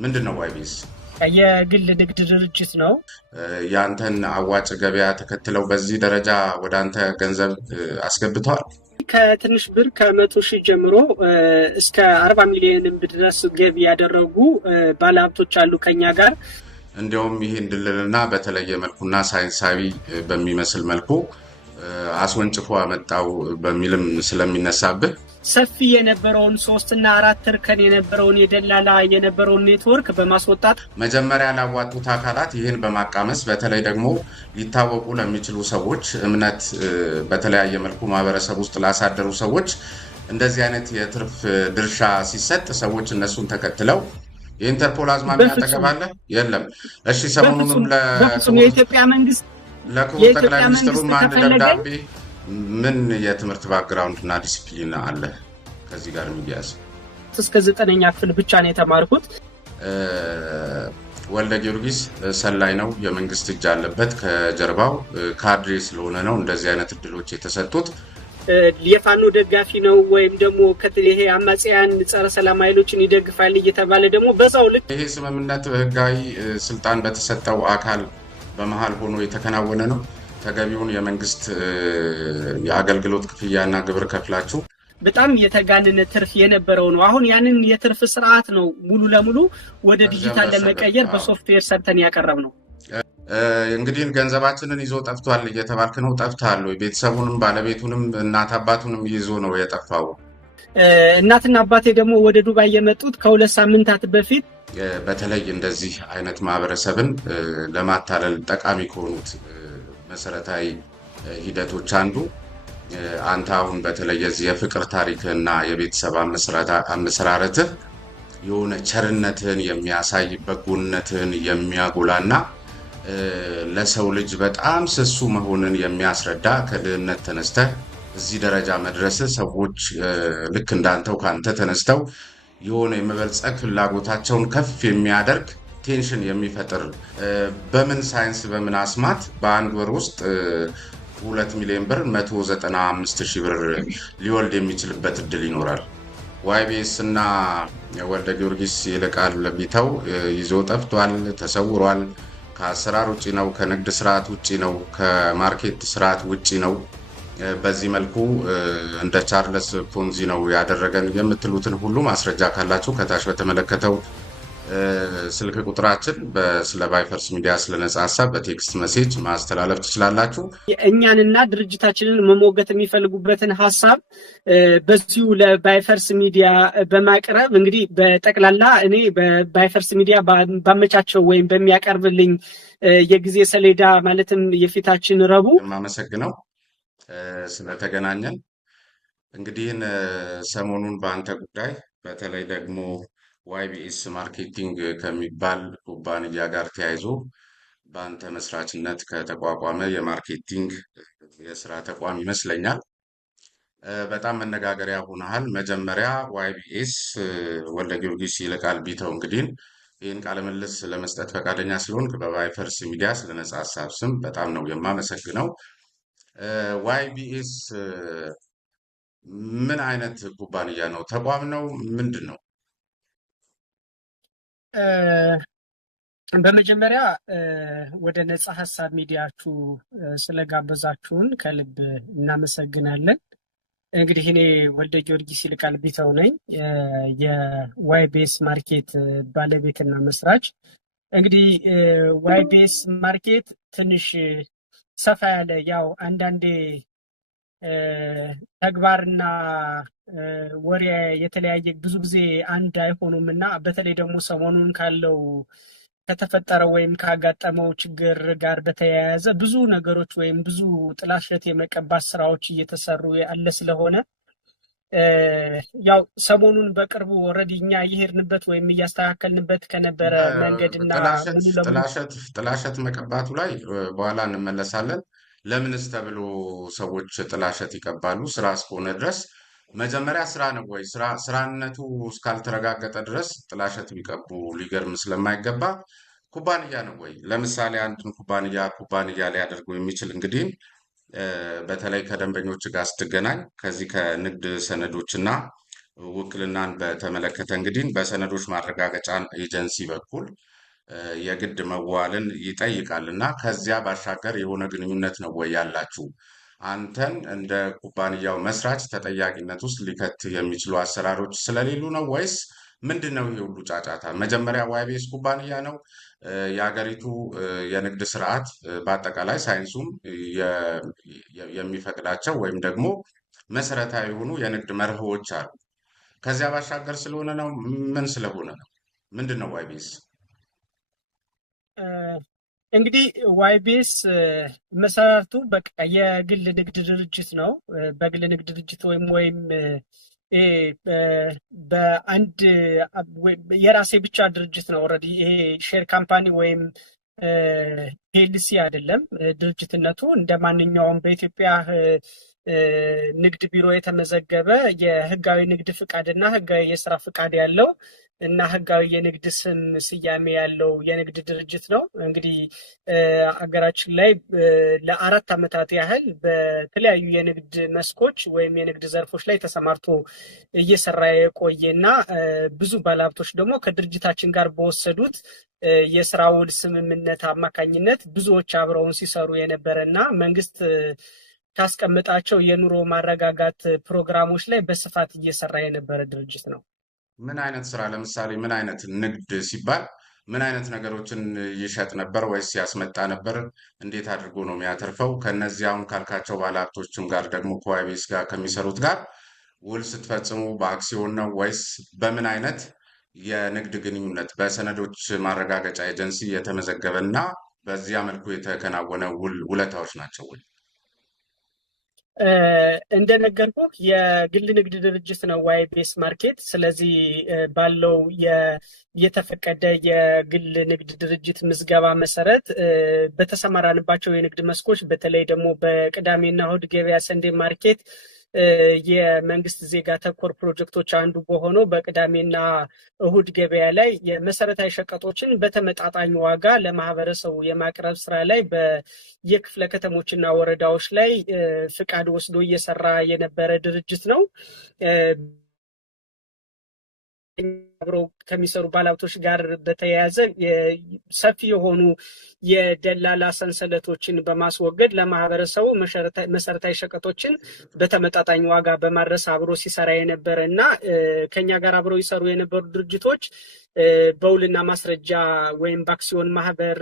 ምንድን ነው ዋይቢኤስ? የግል ንግድ ድርጅት ነው። ያንተን አዋጭ ገበያ ተከትለው በዚህ ደረጃ ወደ አንተ ገንዘብ አስገብተዋል? ከትንሽ ብር ከ100,000 ጀምሮ እስከ 40 ሚሊዮን ብር ድረስ ገቢ ያደረጉ ባለሀብቶች አሉ ከኛ ጋር። እንዲያውም ይህን ድልልና በተለየ መልኩና ሳይንሳዊ በሚመስል መልኩ አስወንጭፎ አመጣው በሚልም ስለሚነሳብህ ሰፊ የነበረውን 3 እና 4 እርከን የነበረውን የደላላ የነበረውን ኔትወርክ በማስወጣት መጀመሪያ ላዋጡት አካላት ይህን በማቃመስ በተለይ ደግሞ ሊታወቁ ለሚችሉ ሰዎች እምነት በተለያየ መልኩ ማህበረሰብ ውስጥ ላሳደሩ ሰዎች እንደዚህ አይነት የትርፍ ድርሻ ሲሰጥ ሰዎች እነሱን ተከትለው የኢንተርፖል አዝማሚያ በፍጹም ያጠገባለ የለም። እሺ ሰሞኑንም በፍጹም ለክቡር ጠቅላይ የኢትዮጵያ መንግስት ሚኒስትሩም አንድ ከፈለገ ደብዳቤ ምን የትምህርት ባክግራውንድ እና ዲሲፕሊን አለ ከዚህ ጋር የሚያያዝ? እስከ 9ኛ ክፍል ብቻ ነው የተማርኩት። ወልደ ጊዮርጊስ ሰላይ ነው፣ የመንግስት እጅ አለበት ከጀርባው፣ ካድሬ ስለሆነ ነው እንደዚህ አይነት እድሎች የተሰጡት። የፋኖ ደጋፊ ነው ወይም ደግሞ ይሄ አማጽያን ጸረ ሰላም ኃይሎችን ይደግፋል እየተባለ ደግሞ በዛው ልክ ይሄ ስምምነት ህጋዊ ስልጣን በተሰጠው አካል በመሃል ሆኖ የተከናወነ ነው። ተገቢውን የመንግስት የአገልግሎት ክፍያና ግብር ከፍላችሁ በጣም የተጋነነ ትርፍ የነበረው ነው። አሁን ያንን የትርፍ ስርዓት ነው ሙሉ ለሙሉ ወደ ዲጂታል ለመቀየር በሶፍትዌር ሰርተን ያቀረብ ነው። እንግዲህ ገንዘባችንን ይዞ ጠፍቷል እየተባልክ ነው። ጠፍቷል ወይ? ቤተሰቡንም ባለቤቱንም እናት አባቱንም ይዞ ነው የጠፋው? እናትና አባቴ ደግሞ ወደ ዱባይ የመጡት ከ2 ሳምንታት በፊት። በተለይ እንደዚህ አይነት ማህበረሰብን ለማታለል ጠቃሚ ከሆኑት መሰረታዊ ሂደቶች አንዱ አንተ አሁን በተለይ የዚህ የፍቅር ታሪክና የቤተሰብ አመሰራረትህ የሆነ ቸርነትህን የሚያሳይ በጎነትህን የሚያጎላና ለሰው ልጅ በጣም ስሱ መሆንን የሚያስረዳ ከድህነት ተነስተህ እዚህ ደረጃ መድረስ ሰዎች ልክ እንዳንተው ካንተ ተነስተው የሆነ የመበልጸግ ፍላጎታቸውን ከፍ የሚያደርግ ቴንሽን የሚፈጥር በምን ሳይንስ በምን አስማት በአንድ ወር ውስጥ 2 ሚሊዮን ብር 195,000 ብር ሊወልድ የሚችልበት እድል ይኖራል። ዋይቢኤስ እና ወልደ ጊዮርጊስ ይልቃል ቢተው ይዞ ጠፍቷል፣ ተሰውሯል፣ ከአሰራር ውጭ ነው፣ ከንግድ ስርዓት ውጭ ነው፣ ከማርኬት ስርዓት ውጭ ነው። በዚህ መልኩ እንደ ቻርለስ ፖንዚ ነው ያደረገን የምትሉትን ሁሉ ማስረጃ ካላችሁ ከታች በተመለከተው ስልክ ቁጥራችን ስለ ባይፈርስ ሚዲያ ስለነጻ ሀሳብ በቴክስት መሴጅ ማስተላለፍ ትችላላችሁ። እኛንና ድርጅታችንን መሞገት የሚፈልጉበትን ሀሳብ በዚሁ ለባይፈርስ ሚዲያ በማቅረብ እንግዲህ በጠቅላላ እኔ በባይፈርስ ሚዲያ ባመቻቸው ወይም በሚያቀርብልኝ የጊዜ ሰሌዳ ማለትም የፊታችን ረቡዕ የማመሰግነው ስለተገናኘን። እንግዲህ ሰሞኑን በአንተ ጉዳይ በተለይ ደግሞ ዋይቢኤስ ማርኬቲንግ ከሚባል ኩባንያ ጋር ተያይዞ በአንተ መስራችነት ከተቋቋመ የማርኬቲንግ የስራ ተቋም ይመስለኛል በጣም መነጋገሪያ ሆነሃል። መጀመሪያ ዋይቢኤስ ወልደ ጊዮርጊስ ይልቃል ቢተው እንግዲህ ይህን ቃለ ምልልስ ለመስጠት ፈቃደኛ ስለሆንክ በባይፈርስ ሚዲያ ስለነጻ ሀሳብ ስም በጣም ነው የማመሰግነው። ዋይቢኤስ ምን አይነት ኩባንያ ነው? ተቋም ነው? ምንድን ነው? በመጀመሪያ ወደ ነጻ ሀሳብ ሚዲያችሁ ስለጋበዛችሁን ከልብ እናመሰግናለን። እንግዲህ እኔ ወልደ ጊዮርጊስ ይልቃል ቢተው ነኝ፣ የዋይቢኤስ ማርኬት ባለቤትና መስራች። እንግዲህ ዋይቢኤስ ማርኬት ትንሽ ሰፋ ያለ ያው አንዳንዴ ተግባርና ወሬ የተለያየ ብዙ ጊዜ አንድ አይሆኑም እና በተለይ ደግሞ ሰሞኑን ካለው ከተፈጠረው ወይም ካጋጠመው ችግር ጋር በተያያዘ ብዙ ነገሮች ወይም ብዙ ጥላሸት የመቀባት ስራዎች እየተሰሩ ያለ ስለሆነ ያው ሰሞኑን በቅርቡ ኦልሬዲ እኛ እየሄድንበት ወይም እያስተካከልንበት ከነበረ መንገድና ጥላሸት መቀባቱ ላይ በኋላ እንመለሳለን። ለምንስ ተብሎ ሰዎች ጥላሸት ይቀባሉ? ስራ እስከሆነ ድረስ መጀመሪያ ስራ ነው ወይ? ስራነቱ እስካልተረጋገጠ ድረስ ጥላሸት ቢቀቡ ሊገርም ስለማይገባ ኩባንያ ነው ወይ? ለምሳሌ አንድን ኩባንያ ሊያደርገው የሚችል እንግዲህ በተለይ ከደንበኞች ጋር ስትገናኝ ከዚህ ከንግድ ሰነዶችና ውክልናን በተመለከተ እንግዲህ በሰነዶች ማረጋገጫ ኤጀንሲ በኩል የግድ መዋልን ይጠይቃል እና ከዚያ ባሻገር የሆነ ግንኙነት ነው ወይ ያላችሁ? አንተን እንደ ኩባንያው መስራች ተጠያቂነት ውስጥ ሊከት የሚችሉ አሰራሮች ስለሌሉ ነው ወይስ ምንድን ነው? ይሄ ሁሉ ጫጫታ መጀመሪያ ዋይቤስ ኩባንያ ነው? የሀገሪቱ የንግድ ስርዓት በአጠቃላይ ሳይንሱም የሚፈቅዳቸው ወይም ደግሞ መሰረታዊ የሆኑ የንግድ መርሆዎች አሉ። ከዚያ ባሻገር ስለሆነ ነው? ምን ስለሆነ ነው? ምንድን ነው ዋይቤስ? እንግዲህ ዋይቤስ መሰረቱ በቃ የግል ንግድ ድርጅት ነው። በግል ንግድ ድርጅት ወይም በአንድ የራሴ ብቻ ድርጅት ነው። ኦልሬዲ ይሄ ሼር ካምፓኒ ወይም ፒኤልሲ አይደለም። ድርጅትነቱ እንደ ማንኛውም በኢትዮጵያ ንግድ ቢሮ የተመዘገበ የህጋዊ ንግድ ፍቃድ እና ህጋዊ የስራ ፍቃድ ያለው እና ህጋዊ የንግድ ስም ስያሜ ያለው የንግድ ድርጅት ነው። እንግዲህ ሀገራችን ላይ ለ4 ዓመታት ያህል በተለያዩ የንግድ መስኮች ወይም የንግድ ዘርፎች ላይ ተሰማርቶ እየሰራ የቆየ እና ብዙ ባለሀብቶች ደግሞ ከድርጅታችን ጋር በወሰዱት የስራ ውል ስምምነት አማካኝነት ብዙዎች አብረውን ሲሰሩ የነበረ እና መንግስት ካስቀመጣቸው የኑሮ ማረጋጋት ፕሮግራሞች ላይ በስፋት እየሰራ የነበረ ድርጅት ነው። ምን አይነት ስራ? ለምሳሌ ምን አይነት ንግድ ሲባል ምን አይነት ነገሮችን ይሸጥ ነበር ወይስ ያስመጣ ነበር? እንዴት አድርጎ ነው የሚያተርፈው? ከነዚህ አሁን ካልካቸው ባለሀብቶችም ጋር ደግሞ ከዋይቤስ ጋር ከሚሰሩት ጋር ውል ስትፈጽሙ በአክሲዮን ነው ወይስ በምን አይነት የንግድ ግንኙነት? በሰነዶች ማረጋገጫ ኤጀንሲ የተመዘገበ እና በዚያ መልኩ የተከናወነ ውለታዎች ናቸው ወይ? እንደነገርኩህ የግል ንግድ ድርጅት ነው ዋይቤስ ማርኬት። ስለዚህ ባለው የተፈቀደ የግል ንግድ ድርጅት ምዝገባ መሰረት በተሰማራንባቸው የንግድ መስኮች በተለይ ደግሞ በቅዳሜና እሁድ ገበያ ሰንዴ ማርኬት የመንግስት ዜጋ ተኮር ፕሮጀክቶች አንዱ በሆነው በቅዳሜና እሁድ ገበያ ላይ የመሰረታዊ ሸቀጦችን በተመጣጣኝ ዋጋ ለማህበረሰቡ የማቅረብ ስራ ላይ በየክፍለ ከተሞችና ወረዳዎች ላይ ፍቃድ ወስዶ እየሰራ የነበረ ድርጅት ነው። አብረው ከሚሰሩ ባለሀብቶች ጋር በተያያዘ ሰፊ የሆኑ የደላላ ሰንሰለቶችን በማስወገድ ለማህበረሰቡ መሰረታዊ ሸቀጦችን በተመጣጣኝ ዋጋ በማድረስ አብሮ ሲሰራ የነበረ እና ከኛ ጋር አብረው ይሰሩ የነበሩ ድርጅቶች በውልና ማስረጃ ወይም በአክሲዮን ማህበር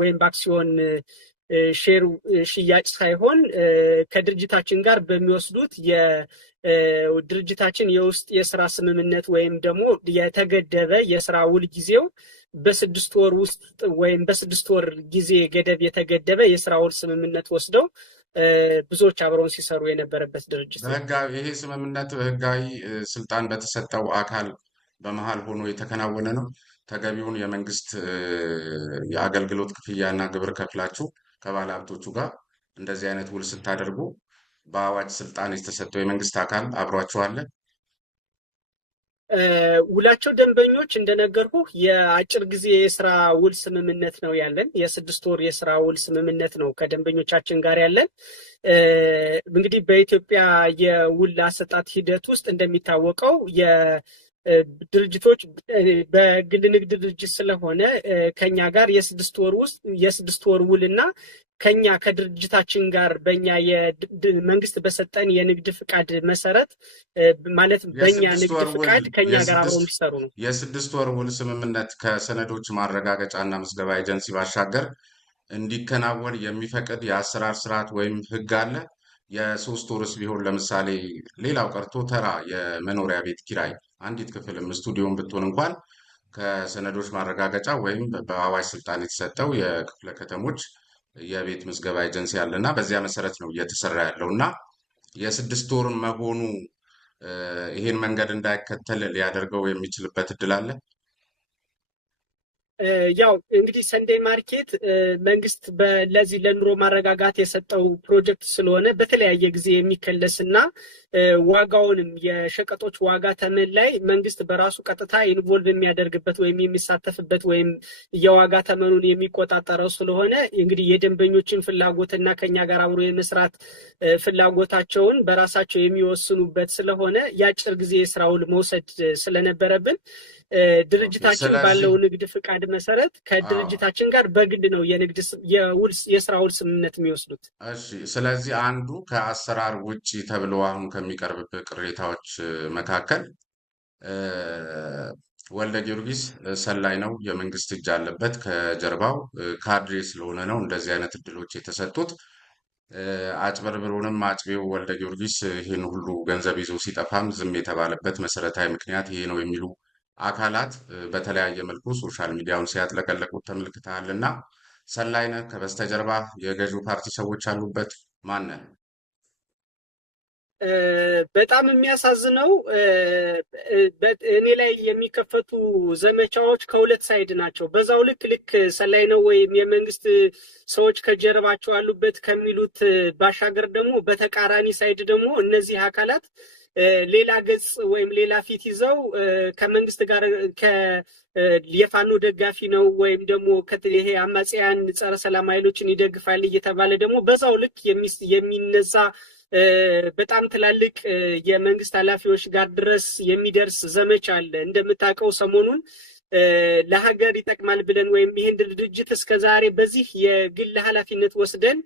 ወይም በአክሲዮን ሼር ሽያጭ ሳይሆን ከድርጅታችን ጋር በሚወስዱት ድርጅታችን የውስጥ የስራ ስምምነት ወይም ደግሞ የተገደበ የስራ ውል ጊዜው በ6 ወር ውስጥ ወይም በ6 ወር ጊዜ ገደብ የተገደበ የስራ ውል ስምምነት ወስደው ብዙዎች አብረውን ሲሰሩ የነበረበት ድርጅት ነው። ይሄ ስምምነት በህጋዊ ስልጣን በተሰጠው አካል በመሃል ሆኖ የተከናወነ ነው። ተገቢውን የመንግስት የአገልግሎት ክፍያና ግብር ከፍላችሁ ከባለ ሀብቶቹ ጋር እንደዚህ አይነት ውል ስታደርጉ በአዋጅ ስልጣን የተሰጠው የመንግስት አካል አብሯችሁ አለ? ውላቸው ደንበኞች እንደነገርኩ የአጭር ጊዜ የስራ ውል ስምምነት ነው ያለን። የ6 ወር የስራ ውል ስምምነት ነው ከደንበኞቻችን ጋር ያለን። እንግዲህ በኢትዮጵያ የውል አሰጣጥ ሂደት ውስጥ እንደሚታወቀው ድርጅቶች በግል ንግድ ድርጅት ስለሆነ ከኛ ጋር የ6 ወር ውልና ከኛ ከድርጅታችን ጋር በእኛ መንግስት በሰጠን የንግድ ፍቃድ መሰረት ማለት በእኛ ንግድ ፍቃድ ከኛ ጋር አብረው የሚሰሩ ነው። የ6 ወር ውል ስምምነት ከሰነዶች ማረጋገጫና ምዝገባ ኤጀንሲ ባሻገር እንዲከናወን የሚፈቅድ የአሰራር ስርዓት ወይም ህግ አለ? የ3 ወርስ ቢሆን ለምሳሌ ሌላው ቀርቶ ተራ የመኖሪያ ቤት ኪራይ አንዲት ክፍልም ስቱዲዮን ብትሆን እንኳን ከሰነዶች ማረጋገጫ ወይም በአዋጅ ስልጣን የተሰጠው የክፍለ ከተሞች የቤት ምዝገባ ኤጀንሲ አለ እና በዚያ መሰረት ነው እየተሰራ ያለው እና የ6 ወር መሆኑ ይሄን መንገድ እንዳይከተል ሊያደርገው የሚችልበት እድል አለ? ያው እንግዲህ ሰንዴይ ማርኬት መንግስት ለዚህ ለኑሮ ማረጋጋት የሰጠው ፕሮጀክት ስለሆነ በተለያየ ጊዜ የሚከለስና ዋጋውንም የሸቀጦች ዋጋ ተመን ላይ መንግስት በራሱ ቀጥታ ኢንቮልቭ የሚያደርግበት ወይም የሚሳተፍበት ወይም የዋጋ ተመኑን የሚቆጣጠረው ስለሆነ እንግዲህ የደንበኞችን ፍላጎትና ከኛ ጋር አብሮ የመስራት ፍላጎታቸውን በራሳቸው የሚወስኑበት ስለሆነ የአጭር ጊዜ የስራ ውል መውሰድ ስለነበረብን ድርጅታችን ባለው ንግድ ፍቃድ መሰረት ከድርጅታችን ጋር በግድ ነው የስራ ውል ስምምነት የሚወስዱት። እሺ፣ ስለዚህ አንዱ ከአሰራር ውጪ ተብሎ አሁን ከሚቀርብበት ቅሬታዎች መካከል ወልደ ጊዮርጊስ ሰላይ ነው፣ የመንግስት እጅ አለበት ከጀርባው፣ ካድሬ ስለሆነ ነው እንደዚህ አይነት እድሎች የተሰጡት። አጭበርብሮንም አጭቤው ወልደ ጊዮርጊስ ይህን ሁሉ ገንዘብ ይዞ ሲጠፋም ዝም የተባለበት መሰረታዊ ምክንያት ይሄ ነው የሚሉ አካላት በተለያየ መልኩ ሶሻል ሚዲያውን ሲያጥለቀለቁት ተመልክተሃልና ሰላይነህ ከበስተጀርባ የገዢው ፓርቲ ሰዎች አሉበት? ማነህ? በጣም የሚያሳዝነው እኔ ላይ የሚከፈቱ ዘመቻዎች ከሁለት ሳይድ ናቸው። በዛው ልክ ሰላይ ነው ወይም የመንግስት ሰዎች ከጀርባቸው አሉበት ከሚሉት ባሻገር ደግሞ በተቃራኒ ሳይድ ደግሞ እነዚህ አካላት ሌላ ገጽ ወይም ሌላ ፊት ይዘው ከመንግስት ጋር የፋኖ ደጋፊ ነው ወይም ደግሞ ይሄ አማጽያን ጸረ ሰላም ኃይሎችን ይደግፋል እየተባለ ደግሞ በዛው ልክ የሚነዛ በጣም ትላልቅ የመንግስት ኃላፊዎች ጋር ድረስ የሚደርስ ዘመቻ አለ። እንደምታውቀው ሰሞኑን ለሀገር ይጠቅማል ብለን ወይም ይህን ድርጅት እስከዛሬ በዚህ የግል ኃላፊነት ወስደን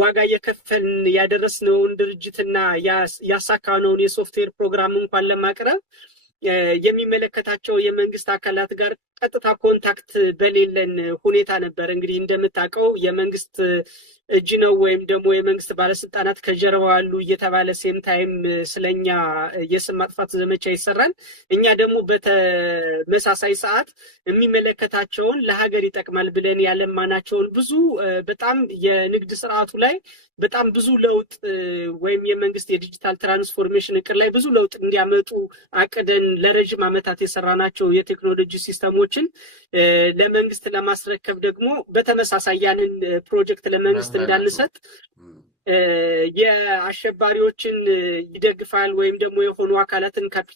ዋጋ እየከፈልን ያደረስነውን ድርጅትና ያሳካነውን የሶፍትዌር ፕሮግራም እንኳን ለማቅረብ የሚመለከታቸው የመንግስት አካላት ጋር ቀጥታ ኮንታክት በሌለን ሁኔታ ነበር። እንግዲህ እንደምታውቀው የመንግስት እጅ ነው ወይም ደግሞ የመንግስት ባለስልጣናት ከጀርባው አሉ እየተባለ ሴም ታይም ስለኛ የስም ማጥፋት ዘመቻ ይሰራል። እኛ ደግሞ በተመሳሳይ ሰዓት የሚመለከታቸውን ለሀገር ይጠቅማል ብለን ያለማናቸውን ብዙ በጣም የንግድ ስርዓቱ ላይ በጣም ብዙ ለውጥ ወይም የመንግስት የዲጂታል ትራንስፎርሜሽን እቅድ ላይ ብዙ ለውጥ እንዲያመጡ አቅደን ለረጅም ዓመታት የሰራናቸው የቴክኖሎጂ ሲስተሞችን ለመንግስት ለማስረከብ ደግሞ በተመሳሳይ ያንን ፕሮጀክት ለመንግስት እንዳንሰጥ የአሸባሪዎችን ይደግፋል ወይም ደግሞ የሆኑ አካላትን